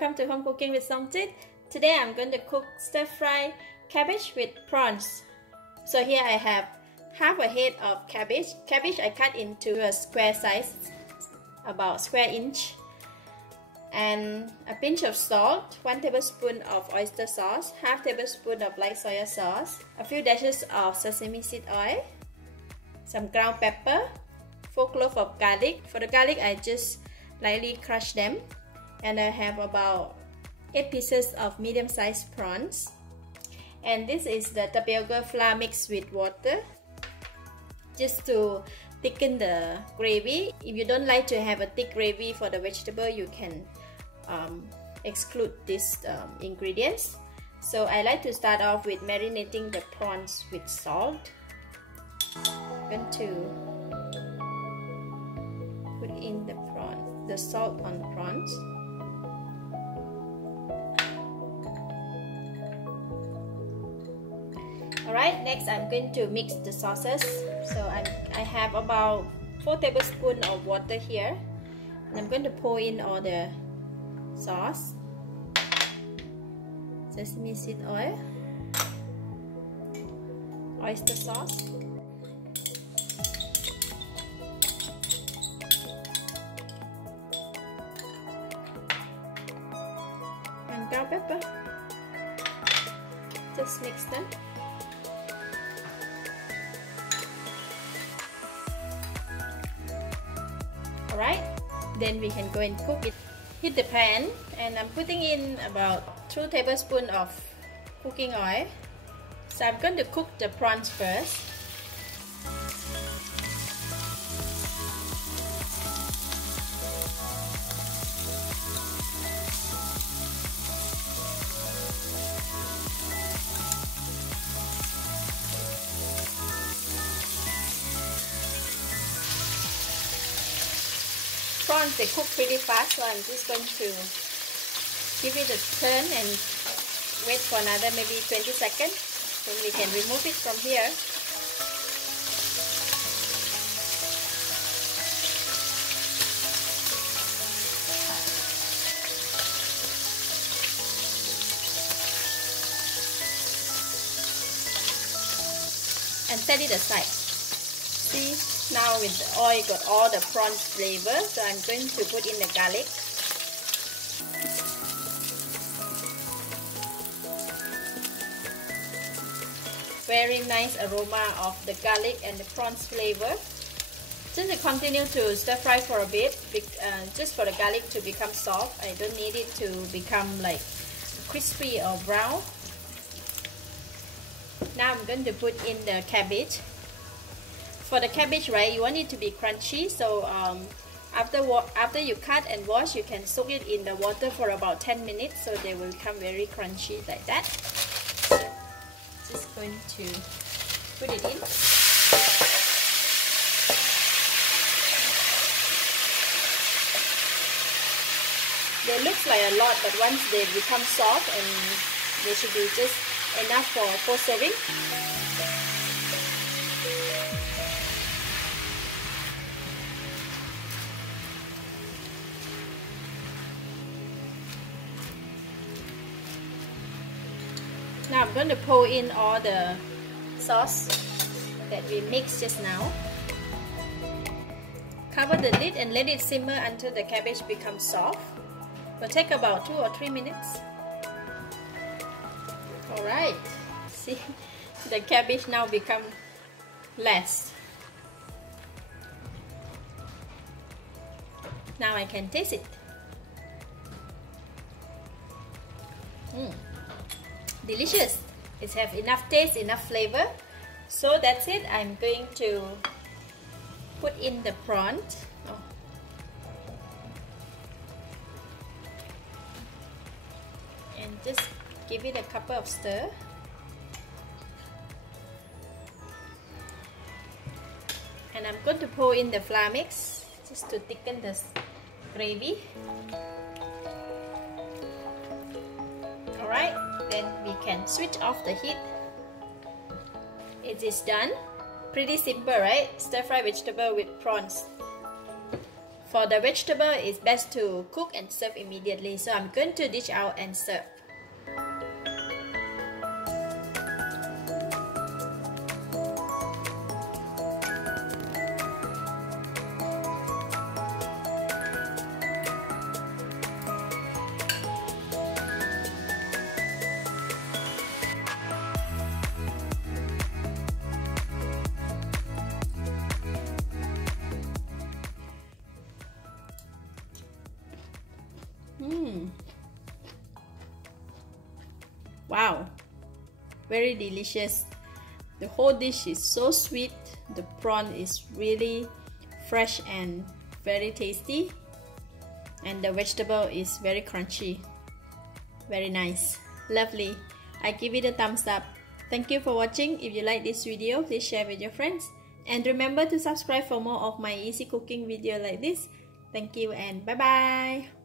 welcome to Home Cooking with Somjit. Today I'm going to cook stir-fry cabbage with prawns. So here I have half a head of cabbage. Cabbage I cut into a square size, about square inch. And a pinch of salt, 1 tablespoon of oyster sauce, half tablespoon of light soy sauce, a few dashes of sesame seed oil, some ground pepper, 4 cloves of garlic. For the garlic I just lightly crush them. And I have about 8 pieces of medium-sized prawns. And this is the tapioca flour mixed with water, just to thicken the gravy. If you don't like to have a thick gravy for the vegetable, you can exclude these ingredients. So I like to start off with marinating the prawns with salt. I'm going to put in the salt on the prawns. Alright, next I'm going to mix the sauces. So I have about 4 tablespoons of water here. And I'm going to pour in all the sauce, sesame seed oil, oyster sauce, and ground pepper. Just mix them. Alright, then we can go and cook it. Heat the pan, and I'm putting in about 2 tablespoons of cooking oil. So I'm going to cook the prawns first. Prawns, they cook pretty fast, so I'm just going to give it a turn and wait for another maybe 20 seconds. Then we can remove it from here. And set it aside. See? Now with the oil got all the prawns flavor, so I'm going to put in the garlic. Very nice aroma of the garlic and the prawns flavor. Just to continue to stir fry for a bit, just for the garlic to become soft. I don't need it to become like crispy or brown. Now I'm going to put in the cabbage. For the cabbage, right, you want it to be crunchy, so after you cut and wash, you can soak it in the water for about 10 minutes, so they will become very crunchy like that. Just going to put it in. They look like a lot, but once they become soft, and they should be just enough for serving. Now I'm going to pour in all the sauce that we mixed just now. Cover the lid and let it simmer until the cabbage becomes soft. It will take about 2 or 3 minutes. Alright, see, the cabbage now become less. Now I can taste it. Delicious. It has enough taste, enough flavor. So that's it. I'm going to put in the prawns. And just give it a couple of stir. And I'm going to pour in the flour mix just to thicken the gravy. Alright, then we can switch off the heat. It is done. Pretty simple, right? Stir-fry vegetable with prawns. For the vegetable, it's best to cook and serve immediately, so I'm going to dish out and serve. Wow, very delicious. The whole dish is so sweet. The prawn is really fresh and very tasty, and the vegetable is very crunchy. Very nice, lovely. I give it a thumbs up. Thank you for watching. If you like this video, please share with your friends, and remember to subscribe for more of my easy cooking video like this. Thank you and bye bye.